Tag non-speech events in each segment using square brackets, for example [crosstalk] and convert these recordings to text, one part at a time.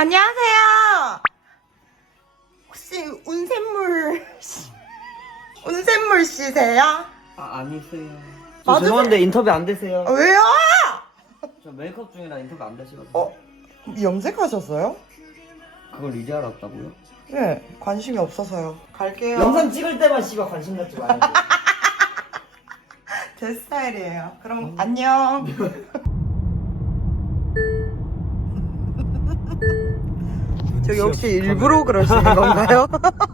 안녕하세요. 혹시 운샘물 씨- 운샘물 씨세요? 아 아니세요. 맞으세요? 저 죄송한데 인터뷰 안 되세요. 어, 왜요? 저 메이크업 중이라 인터뷰 안 되시거든요. 어? 염색하셨어요? 그걸 이제 알았다고요? 네, 관심이 없어서요. 갈게요. 영상 찍을 때만 씨발 관심 갖지 말고. [laughs] 제 스타일이에요. 그럼 안녕. [laughs] 저기 혹시 일부러 그러시는 [laughs] 건가요?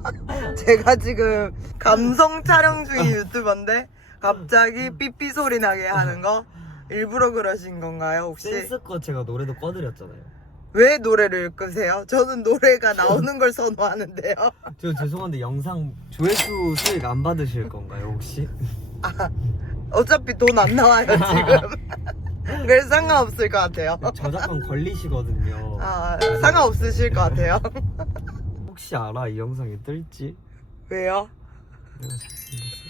[laughs] 제가 지금 감성 촬영 중인 유튜버인데 갑자기 삐삐 소리 나게 하는 거 일부러 그러신 건가요 혹시? 센스껏 제가 노래도 꺼드렸잖아요. 왜 노래를 끄세요? 저는 노래가 나오는 걸 선호하는데요. [laughs] 저 죄송한데 영상 조회수 수익 안 받으실 건가요 혹시? 어차피 돈 안 나와요 지금. [laughs] 그래서 상관없을 것 같아요. 저작권 걸리시거든요. 아 상관없으실 것 같아요. [laughs] 혹시 알아 이 영상이 뜰지? 왜요? 내가 잘생겼어.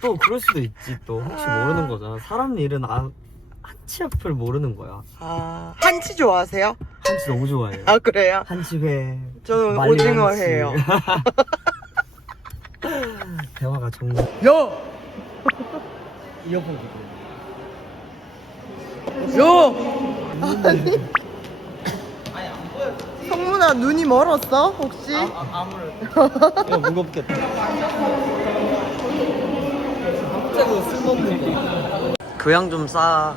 또 그럴 수도 있지 또 혹시 모르는 거잖아. 사람 일은 아, 한치 앞을 모르는 거야. 아 한치 좋아하세요? 한치 너무 좋아해요. 아 그래요? 한치 회. 저는 말린 오징어 한치. 회요. [laughs] 대화가 정말. 야! 이어폰. 야! 성문아 눈이 멀었어 혹시? 야 [laughs] 무겁겠다. 갑자기 쓸모없는 교양 좀 싸.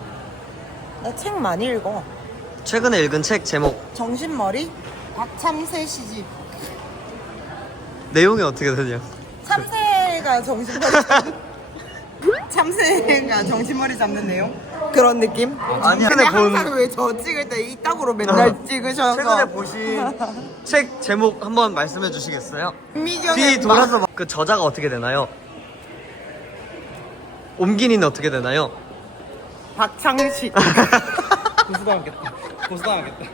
나 책 많이 읽어. 최근에 읽은 책 제목 정신머리? 박참새 시집. 내용이 어떻게 되냐? 참새 가 정신머리 잡는 [laughs] 참새가 정신머리 잡는 내용? 그런 느낌? 아니야. 근데 항상 왜 저 찍을 때 이따구로 맨날 찍으셔서 최근에 보신 [laughs] 책 제목 한번 말씀해 주시겠어요? 뒤 돌아서 봐. 그 저자가 어떻게 되나요? 옮기니는 어떻게 되나요? 박창식 [laughs] 고소당하겠다. 고소당하겠다.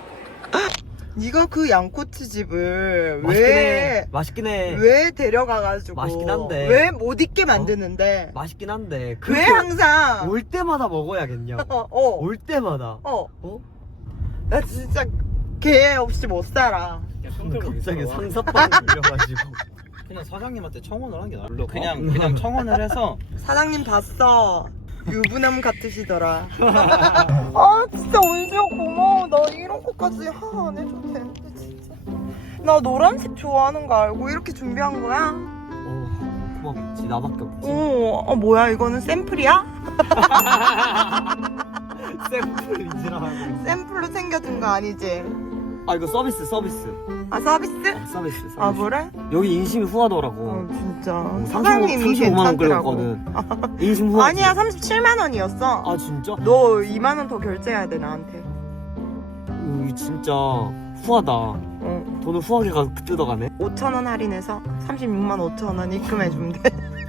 네가 그 양꼬치 집을 맛있긴 해. 왜 맛있긴 해. 왜 데려가가지고 맛있긴 한데. 왜 못 있게 만드는데 맛있긴 한데. 왜 그렇게 항상 올 때마다 먹어야겠냐? 어, [laughs] 어, 올 때마다. 어. 어? 나 진짜 개 없이 못 살아. 갑자기 상사빵 들려가지고. [laughs] 그냥 사장님한테 청혼을 한 게 나아. 그냥 그냥 청혼을 해서 사장님 봤어. 유부남 같으시더라. 아 진짜 은지야 고마워. 나 이런 것까지 하 안 해도 되는데 진짜. 나 노란색 좋아하는 거 알고 이렇게 준비한 거야? 어, 고맙지. 나밖에 없지. 오, 어 뭐야 이거는 샘플이야? [laughs] 샘플 이지라고. 샘플로 챙겨준 거 아니지? 아 이거 서비스 서비스. 아 서비스? 서비스 서비스. 아 그래? 여기 인심이 어 후하더라고. 진짜 어, 35, 사장님이 35만 원 괜찮더라고. 끌렸거든. [laughs] 인심 후하. 아니야 37만 원이었어. 아 진짜? 너 2만 원 더 결제해야 돼 나한테. 음, 진짜 후하다. 어. 돈을 후하게 가 뜯어가네. 5천 원 할인해서 36만 5천 원 입금해 주면 돼.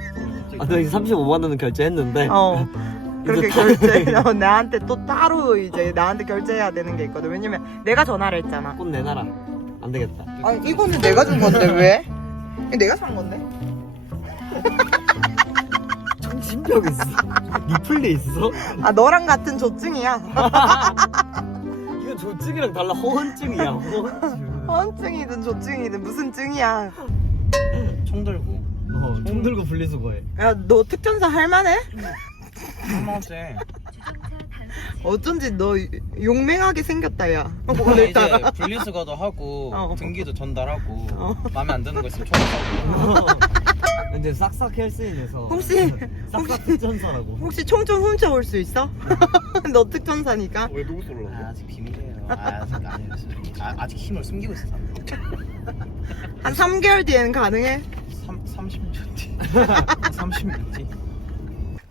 [laughs] 아, 나 이제 35만 원은 결제했는데. 어. [laughs] 그렇게 이제 다- 결제. 어, 나한테 또 따로 이제 나한테 결제해야 되는 게 있거든. 왜냐면 내가 전화를 했잖아. 꽃 내놔라. 안 되겠다. 아 이거는 내가 준 건데 왜? 이거 내가 산 건데. [laughs] 정신병 있어. 리플리 있어? 아 너랑 같은 조증이야. [laughs] 이건 조증이랑 달라. 허언증이야. 허언증. 허언증이든 조증이든 무슨 증이야. 총 들고 어, 총 들고 분리수거해. 야 너 특전사 할만해? 할만하지. 어쩐지 너 용맹하게 생겼다 야. 이제 오늘따라. 분리수거도 하고 어. 등기도 전달하고 어. 마음에 안 드는 거 있으면 총 쏘고. 근데 싹싹 헬스인에서 혹시- 싹싹 특전사라고. 혹시 총좀 훔쳐올 수 있어? [laughs] 너 특전사니까. 왜 누구 쏠라고? 아, 아직 비밀이에요. 아, 아직 아니에요. 아, 아직 힘을 숨기고 있어. 한 3개월 뒤에는 가능해? 3 30년 뒤. [laughs] 30년 뒤.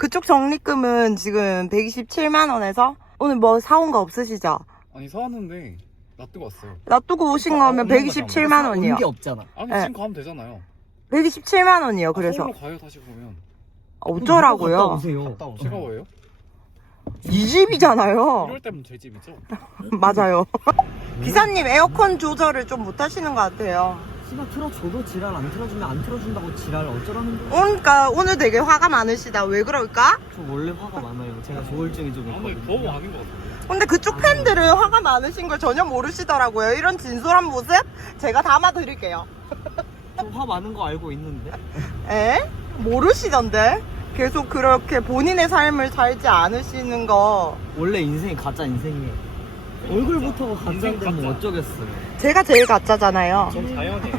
그쪽 적립금은 지금 127만 원에서 오늘 뭐 사온 거 없으시죠? 아니 사왔는데 놔두고 왔어요. 놔두고 오신 아, 거면 없는 127만 원이요. 온게 없잖아. 아니 네. 지금 가면 되잖아요. 127만 원이요. 아, 그래서 서울로 가요 다시 그러면. 갔다 어쩌라고요? 오세요. 갔다 오세요. 제가 왜요? 이 집이잖아요. 이럴 때면 제 집이죠. [laughs] 맞아요. [laughs] 기사님 에어컨 조절을 좀 못하시는 것 같아요. 씨발 틀어줘도 지랄 안 틀어주면 안 틀어준다고 지랄 어쩌라는 거야? 그러니까 오늘 되게 화가 많으시다. 왜 그럴까? 저 원래 화가 많아요. 제가 조울증이 좀 있거든요. 너무 아닌 것 같아. 근데 그쪽 팬들은 화가 많으신 걸 전혀 모르시더라고요. 이런 진솔한 모습 제가 담아드릴게요. [laughs] 저화 많은 거 알고 있는데. 에? 모르시던데? 계속 그렇게 본인의 삶을 살지 않으시는 거 원래 인생이 가짜 인생이에요. 얼굴부터가 가짜. 어쩌겠어요. 제가 제일 가짜잖아요. 전 자연이에요.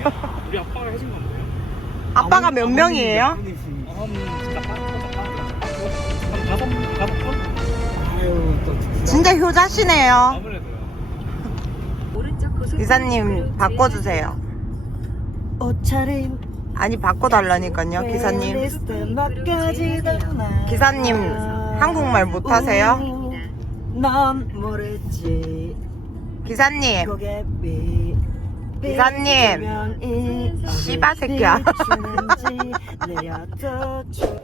우리 아빠가 해준 건데요. 아빠가 몇 명이에요? 진짜 한 다섯 다섯 번 아유 또 진짜. 진짜 효자시네요. 아무래도요. 기사님 바꿔주세요. 옷차림 아니 바꿔달라니까요 기사님. 기사님 한국말 못하세요? 난 모르지 기사님 고개비 기사님 씨바 새끼야. [laughs]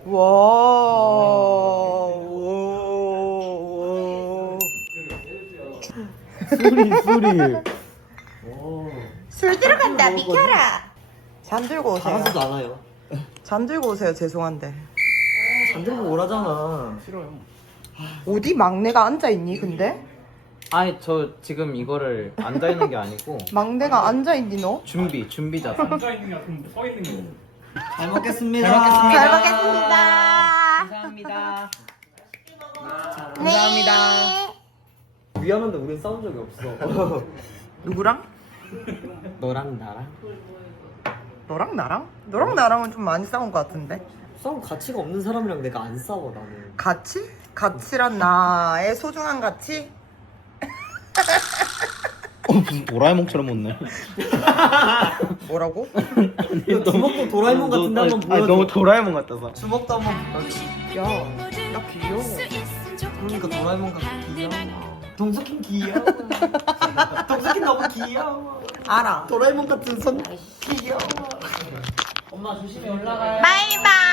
와. 오. 소리 소리 술 들어간다 비켜라. 잠 들고 오세요. 잘하지도 않아요 잠 들고 오세요 죄송한데. 잠들고 오라잖아 싫어요. 어디 막내가 앉아 있니 근데? 아니 저 지금 이거를 앉아 있는 게 아니고 [laughs] 막내가 앉아 있니 너? 준비 준비 자세. 앉아 있는 게 아니고 서 있는 거. 잘 먹겠습니다 잘 먹겠습니다. 잘 먹겠습니다. 감사합니다. 감사합니다. 미안한데 우린 싸운 적이 없어 [laughs] 누구랑? 너랑 나랑 너랑 나랑? 너랑 나랑은 좀 많이 싸운 것 같은데. 싸울 가치가 없는 사람이랑 내가 안 싸워 나는 가치? 가치란 나의 소중한 가치? 어, 무슨 도라에몽처럼 웃네. 뭐라고? 주먹도 도라에몽 같은데 한번 보여줘 아니, 너무 도라에몽 같아서. 주먹도 한번 보여줘 야, 나 귀여워. 그러니까 도라에몽 같고 귀여워 동석인 귀여워 [laughs] 동석인 너무 귀여워 알아. 도라에몽 같은 손 귀여워 엄마 조심히 올라가요 바이바이.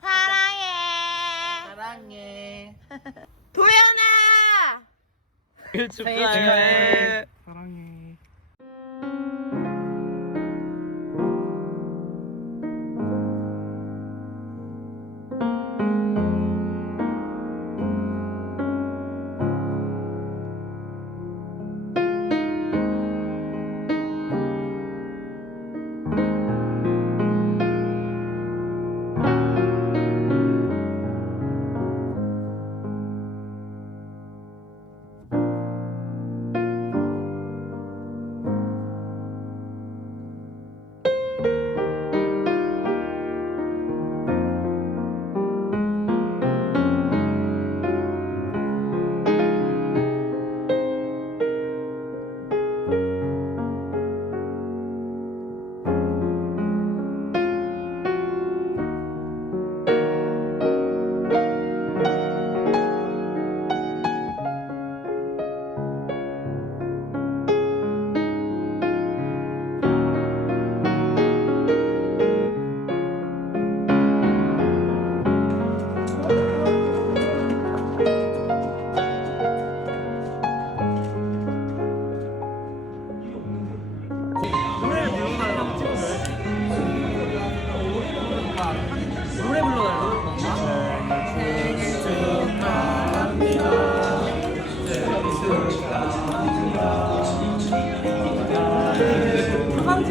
사랑해. 사랑해. 도연아. 생일 축하해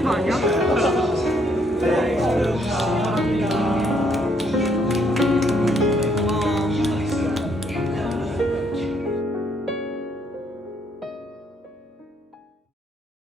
거 아니야?